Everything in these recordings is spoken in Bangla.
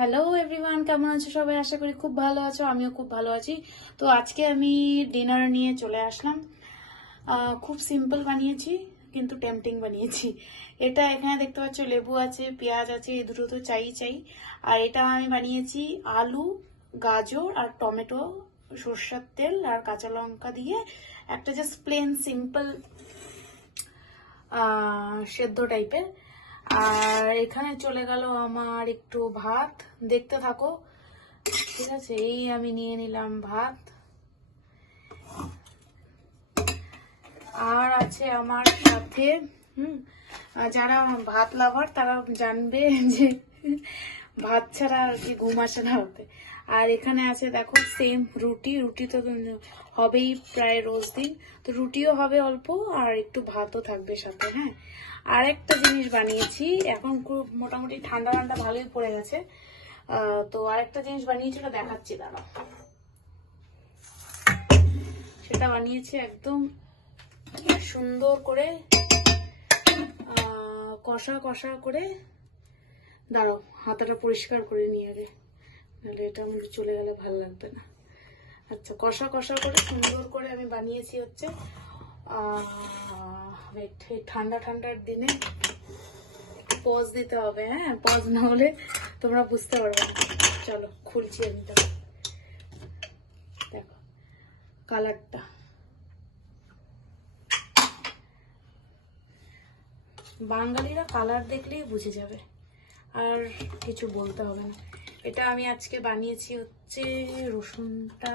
হ্যালো এভরিওয়ান, কেমন আছো সবাই? আশা করি খুব ভালো আছো, আমিও খুব ভালো আছি। তো আজকে আমি ডিনার নিয়ে চলে আসলাম। খুব সিম্পল বানিয়েছি কিন্তু টেম্পটিং বানিয়েছি। এটা এখানে দেখতে পাচ্ছ, লেবু আছে, পেঁয়াজ আছে, এই দুটো তো চাই। আর এটা আমি বানিয়েছি আলু, গাজর আর টমেটো, সরষের তেল আর কাঁচা লঙ্কা দিয়ে একটা জাস্ট প্লেন সিম্পল সেদ্ধ টাইপের। আর এখানে চলে গেল আমার একটু ভাত, দেখতে থাকো। ঠিক আছে, এই আমি নিয়ে নিলাম ভাত। আর আছে আমার সাথে যারা ভাত লাভার তারা জানবে যে ভাত ছাড়া আর কি ঘুম আসে না হতে। আর এখানে আছে দেখো সেম রুটি তো হবেই প্রায় রোজ দিন, তো রুটিও হবে অল্প আর একটু ভাতও থাকবে সাথে। হ্যাঁ, আর একটা জিনিস বানিয়েছি, এখন খুব মোটামুটি ঠান্ডা ঠান্ডা ভালোই পড়ে গেছে। তো আরেকটা জিনিস বানিয়েছিল, দেখাচ্ছি দাঁড়া। সেটা বানিয়েছি একদম সুন্দর করে কষা কষা করে। দাঁড়াও, হাতাটা পরিষ্কার করে নিয়ে আগে, নাহলে এটা আমাদের চলে গেলে ভালো লাগবে না। আচ্ছা, কষা কষা করে সুন্দর করে আমি বানিয়েছি হচ্ছে ঠান্ডার দিনে পজ দিতে হবে। হ্যাঁ, পজ না হলে তোমরা বুঝতে পারবে না। চলো খুলছি আমি, দেখো কালারটা। বাঙালিরা কালার দেখলেই বুঝে যাবে, আর কিছু বলতে হবে না। এটা আমি আজকে বানিয়েছি হচ্ছে রসুনটা।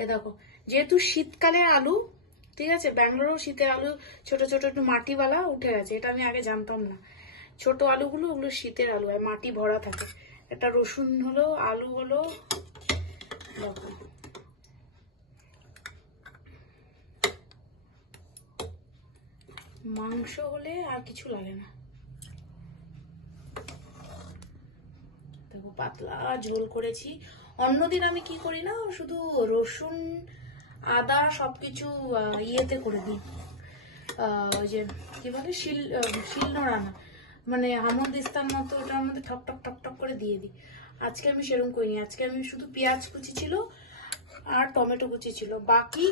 এ দেখো, যেহেতু শীতকালের আলু, ঠিক আছে, ব্যাঙ্গালোরও শীতের আলু ছোট ছোট একটু মাটিওয়ালা উঠে গেছে, এটা আমি আগে জানতাম না। ছোট আলুগুলো ওগুলো শীতের আলু, আর মাটি ভরা থাকে। এটা রসুন হলো, আলু হলো, দেখো মাংস হলে আর কিছু লাগে না। দেখো পাতলা ঝোল করেছি। অন্যদিন আমি কি করি না, শুধু রসুন আদা সবকিছু ইয়েতে করে দিই, ওই যে কি বলে শিল নোড়া না, মানে হামদিস্তার মতো, ওটার মধ্যে ঠক ঠক ঠক ঠক করে দিয়ে দিই। আজকে আমি সেরকম করিনি, আজকে আমি শুধু পেঁয়াজ কুচি ছিল আর টমেটো কুচি ছিল, বাকি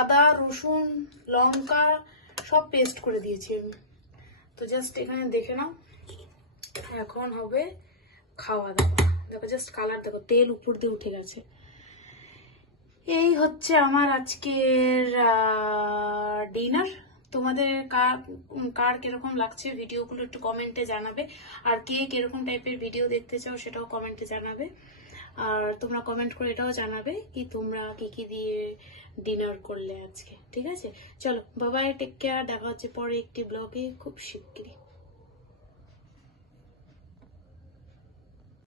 আদা রসুন লঙ্কা সব পেস্ট করে দিয়েছি আমি। তো জাস্ট এখানে দেখে নাও, এখন হবে খাওয়া দাওয়া। দেখো জাস্ট কালার দেখো, তেল উপর দিয়ে উঠে গেছে। এই হচ্ছে আমার আজকের ডিনার। তোমাদের কার কার কিরকম লাগছে ভিডিওগুলো একটু কমেন্টে জানাবে, আর কে কিরকম টাইপের ভিডিও দেখতে চাও সেটাও কমেন্টে জানাবে। আর তোমরা কমেন্ট করে এটাও জানাবে কি তোমরা কি কি দিয়ে ডিনার করলে আজকে। ঠিক আছে, চলো বাবাই, টেক কেয়ার, দেখা হচ্ছে পরে একটি ব্লগে খুব শিগগিরই।